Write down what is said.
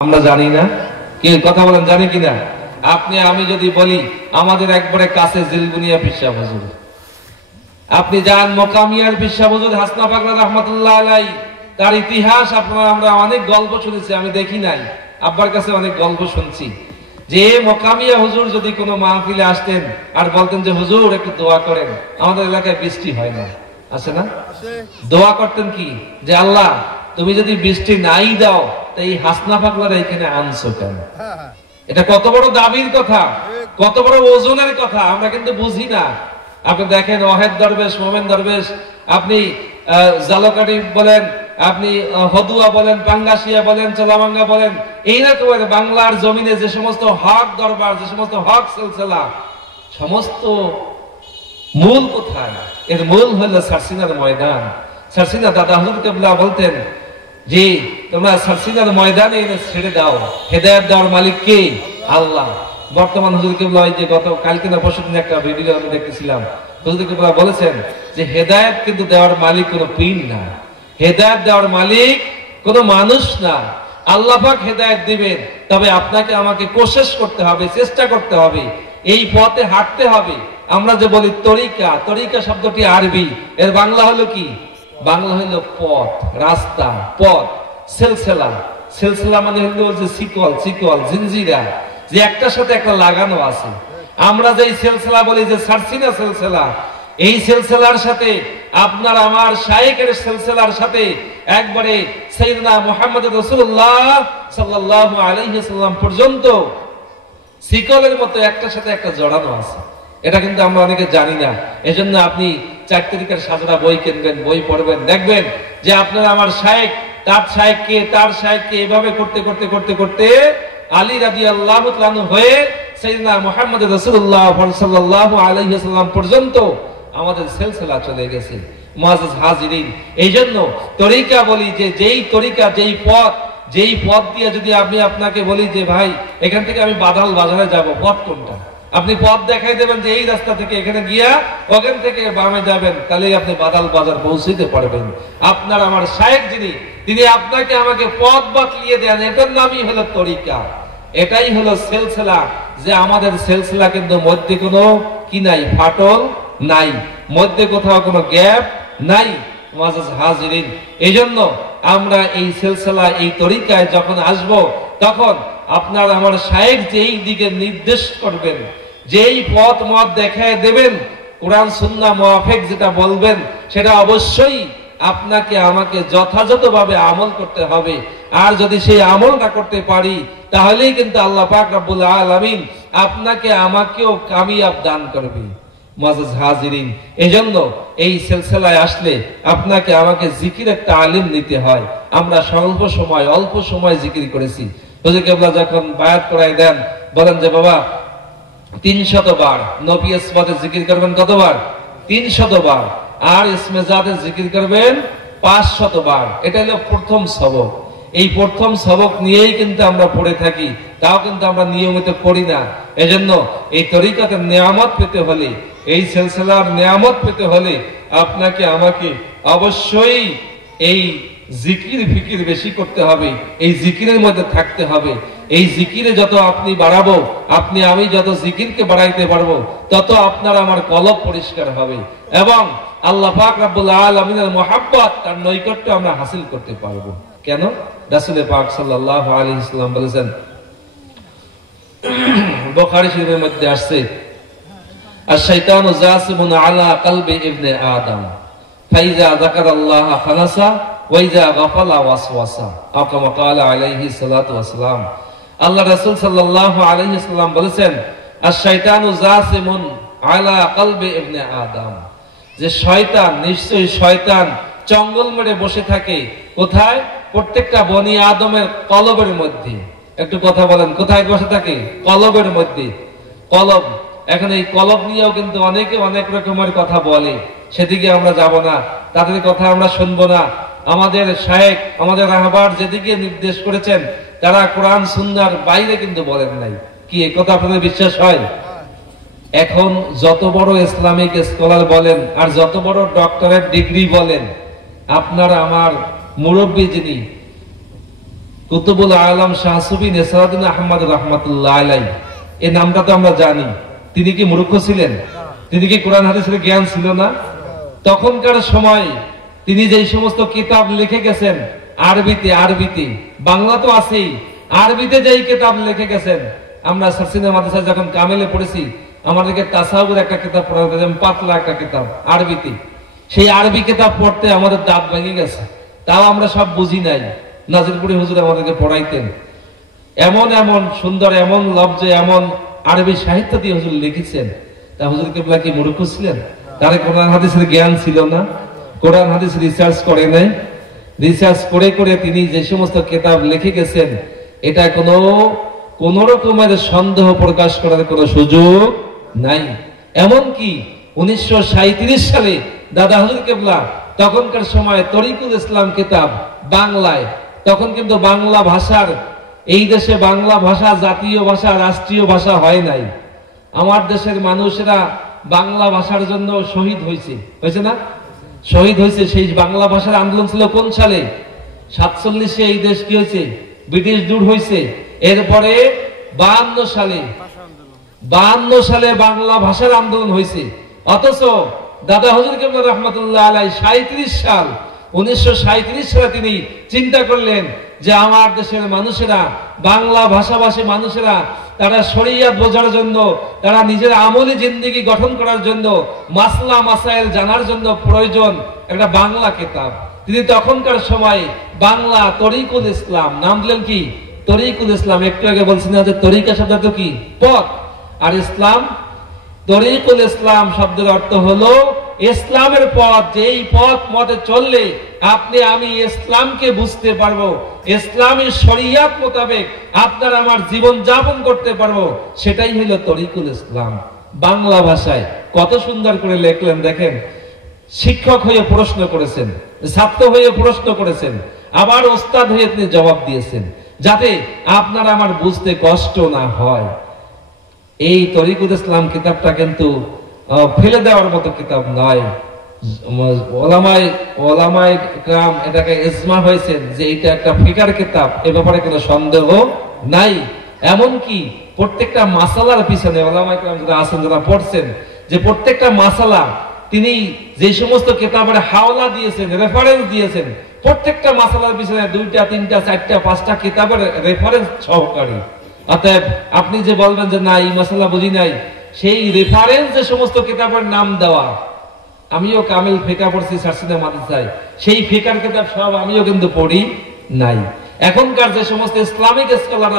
আমরা জানি না, কি কথা বলেন, জানি কিনা? আপনি আমি যদি বলি আমাদের একবারে কাছে জিলগুনিয়া পিসা হুজুর, আপনি যান মোকামিয়ার পিসা হুজুর হাসনা পাগলা রহমাতুল্লাহ আলাইহি, তার ইতিহাস আপনারা আমরা অনেক গল্প শুনেছি, আমি দেখি নাই, আব্বার কাছে অনেক গল্প শুনছি যে মোকামিয়া হুজুর যদি কোনো মাহফিলে আসতেন আর বলতেন যে হুজুর একটু দোয়া করেন, আমাদের এলাকায় বৃষ্টি হয় না, আছে না? দোয়া করতেন কি যে আল্লাহ তুমি যদি বৃষ্টি নাই দাও এই হাসনা পাগলারা এখানে আনছো কেন? এটা কত বড় দাবির কথা, কত বড় ওজনের কথা, আমরা কিন্তু বুঝি না। আপনি দেখেন ওয়াহেদ দরবেশ, মোমেন দরবেশ, আপনি জালকাঠি বলেন, আপনি হদুয়া বলেন, পাঙ্গাসিয়া বলেন, চলামাঙ্গা বলেন, এইরকম বাংলার জমিনে যে সমস্ত হক দরবার, যে সমস্ত হক সিলসিলা, সমস্ত মূল কোথায়? এর মূল হলো সারসিনার ময়দান। সারসিনা দাদা হুজুর কেবলা বলতেন যে তোমরা সারসিনার ময়দানে এনে ছেড়ে দাও, হেদায়েত দেওয়ার মালিক কে? আল্লাহ। বর্তমান হুজুর কেবলা যে গত কালকে না পরশুদিন একটা ভিডিও আমি দেখতেছিলাম, হুজুর কেবলা বলেছেন যে হেদায়েত কিন্তু দেওয়ার মালিক কোনো পীর না, হেদায়েত দেওয়ার মালিক কোনো মানুষ না, আল্লাহ পাক হেদায়েত দিবেন। তবে আপনাকে আমাকে কোশিশ করতে হবে, চেষ্টা করতে হবে, এই পথে হাঁটতে হবে। আমরা যে বলি তরিকা, তরিকা শব্দটি আরবি, এর বাংলা হলো কি? বাংলা হলো পথ, রাস্তা, পথ। সিলসিলা, সিলসিলা মানে হলো যে শিকল, শিকল, জিনজিরা, যে একটার সাথে একটা লাগানো আছে। আমরা যে সিলসিলা বলি যে সারসিনা সিলসিলা, এই সিলসিলার সাথে আপনার আমার শায়েখের সিলসিলার সাথে একবারে সাইয়েদনা মুহাম্মদ রাসূলুল্লাহ সাল্লাল্লাহু আলাইহি ওয়াসাল্লাম পর্যন্ত শিকলের মতো একটার সাথে একটা জড়ানো আছে। এটা কিন্তু আমরা অনেকে জানি না। এজন্য আপনি 4 তরিকার সাজরা বই কিনবেন, বই পড়বেন, দেখবেন যে আপনার আমার শায়েখ, তার শায়েখকে, তার শায়েখকে এভাবে করতে করতে করতে করতে আলী রাদিয়াল্লাহু তাআলা আনহু হয়ে সাইয়েদনা মুহাম্মদ রাসূলুল্লাহ সাল্লাল্লাহু আলাইহি ওয়াসাল্লাম পর্যন্ত আমাদের সিলসিলা চলে গেছে। মুআজ্জাজ হাজিরিন, এইজন্য তরিকা বলি যে যেই তরিকা, যেই পথ দিয়ে যদি আমি আপনাকে বলি যে ভাই এখান থেকে আমি বাদাল বাজারে যাব, পথ কোনটা? আপনি পথ দেখাই দেবেন যে এই রাস্তা থেকে এখানে গিয়া ওখান থেকে বামে যাবেন, তাহলেই আপনি বাদাল বাজার পৌঁছতে পারবেন। আপনার আমার শায়েখ যিনি, তিনি আপনাকে আমাকে পথ বাতলিয়ে দেন, এটার নামই হলো তরিকা, এটাই হলো সিলসিলা। যে আমাদের সিলসিলা কিন্তু মধ্যে কোনো কি নাই, ফাটল নাই, মধ্যে কোথাও কোনো গ্যাপ নাই। মুআজ্জাজ হাজিরিন, এইজন্য আমরা এই সিলসিলা, এই তরিকায় যখন আসব, তখন আপনার আমার শায়েখ যেই দিকে নির্দেশ করবেন, যেই পথ মত দেখায় দেবেন, কোরআন সুন্নাহ মুআফিক যেটা বলবেন, সেটা অবশ্যই আপনাকে আমাকে যথাযথভাবে আমল করতে হবে। আর যদি সেই আমল না করতে পারি, তাহলেই কিন্তু আল্লাহ পাক রব্বুল আলামিন আপনাকে আমাকেও কামিয়াব দান করবে। মুআজ্জাজ হাজিরিন, এজন্য এই সিলসিলায় আসলে আপনাকে আমাকে জিকিরের তালিম নিতে হয়। আমরা অল্প সময় জিকির করেছি। হুজুর কেবলা যখন বায়াত করাই দেন, বলেন যে বাবা 300 বার নবী ইসমাতে জিকির করবেন, কতবার? 300 বার। আর ইসমে জাতে জিকির করবেন 500 বার। এটা হলো প্রথম সবক। এই প্রথম সবক নিয়েই কিন্তু আমরা পড়ে থাকি, তাও কিন্তু আমরা নিয়মিত পড়ি না। এজন্য এই তরিকাতের নিয়ামত পেতে হলে, এই সিলসিলার নিয়ামত পেতে হলে আপনাকে আমাকে অবশ্যই এই জিকির ফিকির বেশি করতে হবে, এই জিকিরের মধ্যে থাকতে হবে। এই জিকিরে যত আপনি বাড়াবো, আমি যত জিকিরকে বাড়াইতে পারবো, তত আপনার আমার কলব পরিষ্কার হবে এবং আল্লাহ পাক রব্বুল আলামিনের মুহাব্বত, তার নৈকট্য আমরা হাসিল করতে পারবো। কেন? রাসূল পাক সাল্লাল্লাহু আলাইহি ওয়াসাল্লাম বলেছেন, বুখারী শরীফের মধ্যে আসছে, আশ-শাইতানু জাসিমুন আলা কলবি ইবনে আদম ফাইজা যাকারাল্লাহ ফানাসা ওয়া ইজা গাফালা ওয়াসওয়াসা, কামা ক্বালা আলাইহি সাল্লাতু ওয়াসসালাম। আল্লাহ রাসূল সাল্লাল্লাহু আলাইহি ওয়াসাল্লাম বলেছেন, আশ-শাইতানু জাসিমুন আলা কলবি ইবনে আদম, যে শয়তান, নিশ্চয়ই শয়তান চঙ্গল মেরে বসে থাকে কোথায়? প্রত্যেকটা বনি আদমের কলবের মধ্যে। একটু কথা বলেন, কোথায় বসে থাকে? কলবের মধ্যে। কলব, এখন এই কলব নিয়েও কিন্তু অনেকে অনেক রকমের কথা বলে, সেদিকে আমরা যাব না, তাদের কথা আমরা শুনবো না। আমাদের শায়েখ, আমাদের রাহবার যেদিকে নির্দেশ করেছেন, তারা কোরআন সুন্নাহর বাইরে কিন্তু বলেন নাই। কি এই কথা আপনাদের বিশ্বাস হয়? এখন যত বড় ইসলামিক স্কলার বলেন আর যত বড় ডক্টরেট ডিগ্রি বলেন, আপনার আমার মুরব্বী যিনি কুতুবুল আলম শাহ সুফি নেসারউদ্দিন আহমদ রাহমাতুল্লাহ আলাইহি, এই নামটা তো আমরা জানি। তিনি কি মূর্খ ছিলেন? তিনি কি কোরআন হাদিসের জ্ঞান ছিল না? তখনকার সময় তিনি যে সমস্ত কিতাব লিখে গেছেন আরবিতে, বাংলা তো আছেই, আরবিতে যেই কিতাব লিখে গেছেন, আমরা সারসিনা মাদ্রাসায় যখন কামেলে পড়েছি, আমাদেরকে তাসাউফের একটা কিতাব পড়াতে, পাতলা একটা কিতাব আরবিতে, সেই আরবি কিতাব পড়তে আমাদের দাঁত ভেঙে গেছে, তাও আমরা সব বুঝি নাই। নাজিরপুরি হুজুর আমাদেরকে পড়াইতেন, এমন এমন সুন্দর, এমন লফজে, এমন আরবি সাহিত্য দিয়ে হুজুর লিখেছেন। তা হুজুর কেবলা কি মূর্খ ছিলেন? তারে কোরআন হাদিসের জ্ঞান ছিল না? কোরআন হাদিস রিসার্চ করে নাই? রিসার্চ করে করে তিনি যে সমস্ত কিতাব লিখে গেছেন, এটা কোন রকমের সন্দেহ প্রকাশ করার কোনো সুযোগ নাই। এমনকি 1937 সালে দাদা হুজুর কেবলা তখনকার সময় তরিকুল ইসলাম কিতাব বাংলায়, তখন কিন্তু বাংলা ভাষার, এই দেশে বাংলা ভাষা জাতীয় ভাষা, রাষ্ট্রীয় ভাষা হয় নাই। আমার দেশের মানুষেরা বাংলা ভাষার জন্য শহীদ হয়েছে না? শহীদ হয়েছে। সেই বাংলা ভাষার আন্দোলন ছিল কোন সালে? 47-এ এই দেশ কি হয়েছে? ব্রিটিশ দূর হয়েছে। এরপরে 52 সালে বাংলা ভাষার আন্দোলন হয়েছে। অথচ দাদা হুজুর কেবলা রাহমাতুল্লাহ আলাইহি 1937 সালে তিনি চিন্তা করলেন যে আমার দেশের মানুষেরা, বাংলা ভাষাভাষী মানুষেরা, তারা শরিয়ত বোঝার জন্য, তারা নিজের আমলি জিন্দেগি গঠন করার জন্য, মাসলা মাসাইল জানার জন্য প্রয়োজন একটা বাংলা কিতাব। তিনি তখনকার সময় বাংলা তরিকুল ইসলাম নাম দিলেন। কি তরিকুল ইসলাম? একটু আগে বলছেন যে তরিকা শব্দ তো কি পথ, আর ইসলাম, তরিকুল ইসলাম শব্দের অর্থ হলো ইসলামের পথ। যেই পথ মতে চললে আপনি আমি ইসলামকে বুঝতে পারবো, ইসলামী শরিয়ত মোতাবেক আপনার আমার জীবন যাপন করতে পারবো, সেটাই হলো তরিকুল ইসলাম। বাংলা ভাষায় কত সুন্দর করে লিখলেন দেখেন। শিক্ষক হয়ে প্রশ্ন করেছেন, ছাত্র হয়ে প্রশ্ন করেছেন, আবার ওস্তাদ হয়ে তিনি জবাব দিয়েছেন, যাতে আপনার আমার বুঝতে কষ্ট না হয়। এই তরিকুল ইসলাম কিতাবটা কিন্তু ফেলে দেওয়ার মতো কিতাব নয়। ওলামায়ে কেরাম এটাকে ইজমা হয়েছেন যে এটা একটা ফিকার কিতাব, এ ব্যাপারে কোনো সন্দেহ নাই। এমনকি প্রত্যেকটা মাসালার পিছনে ওলামায়ে কেরাম যারা আছেন, যারা পড়ছেন, যে প্রত্যেকটা মাসালা তিনি যে সমস্ত কিতাবের হাওলা দিয়েছেন, রেফারেন্স দিয়েছেন, প্রত্যেকটা মাসালার পিছনে 2টা 3টা 4টা 5টা কিতাবের রেফারেন্স সহকারী। অতএব আপনি যে বলবেন যে না এই মাসালা বুঝি নাই, সেই রেফারেন্স যে সমস্ত কিতাবের নাম দেওয়া, আমিও কামিল ফিকা পড়ছি সারসিনা মাদ্রাসায়, সেই ফিকার কিতাব সব আমিও কিন্তু পড়ি নাই। এখনকার যে সমস্ত ইসলামিক স্কলাররা